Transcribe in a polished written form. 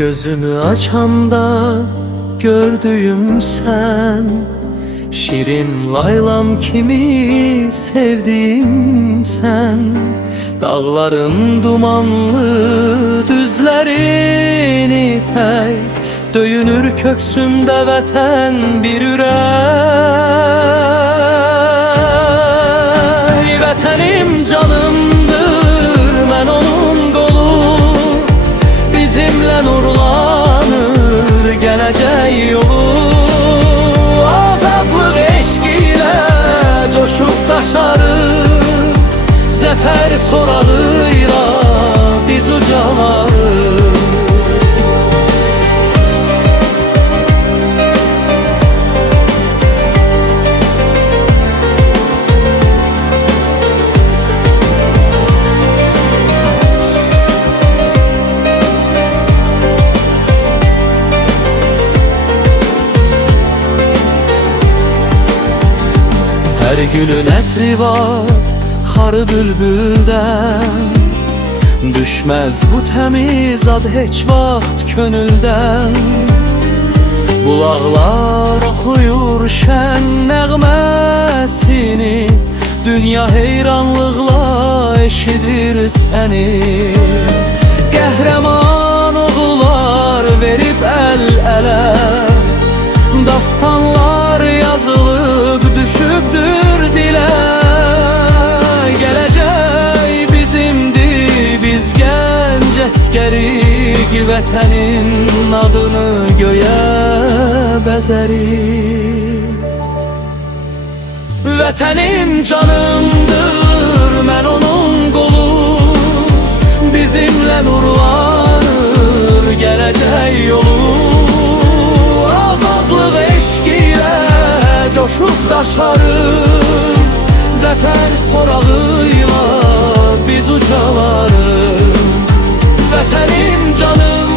Gözümü açanda gördüğüm sen, şirin laylam kimi sevdiğim sen. Dağların dumanlı düzlerini pey, döyünür köksümde vətən bir ürək. Vətənim canımdır, mən onun qolu, bizimlə nurlanır gələcək yolu. Azadlıq eşq ilə coşub daşarır, zəfər sorağıyla biz ucalarız. Her gülün ətri var xarı bülbüldən, düşməz bu təmiz ad heç vaxt könüldən. Bulaqlar oxuyur şən nəğməsini, dünya heyranlıqla eşidir səni. Qəhrəman oğullar verib əl-ələ, dastanlar yazılıb düşübdür dilə. Gələcək bizimdir, biz gənc əskərik, vətənin adını göyə bəzərik. Vətənim canımdır, mən onun qolu, bizimlə nurlanır gələcək yolu. Azadlıq eşq ilə coşub daşarır, zəfər sorağıyla biz ucalarız. Vətənim canım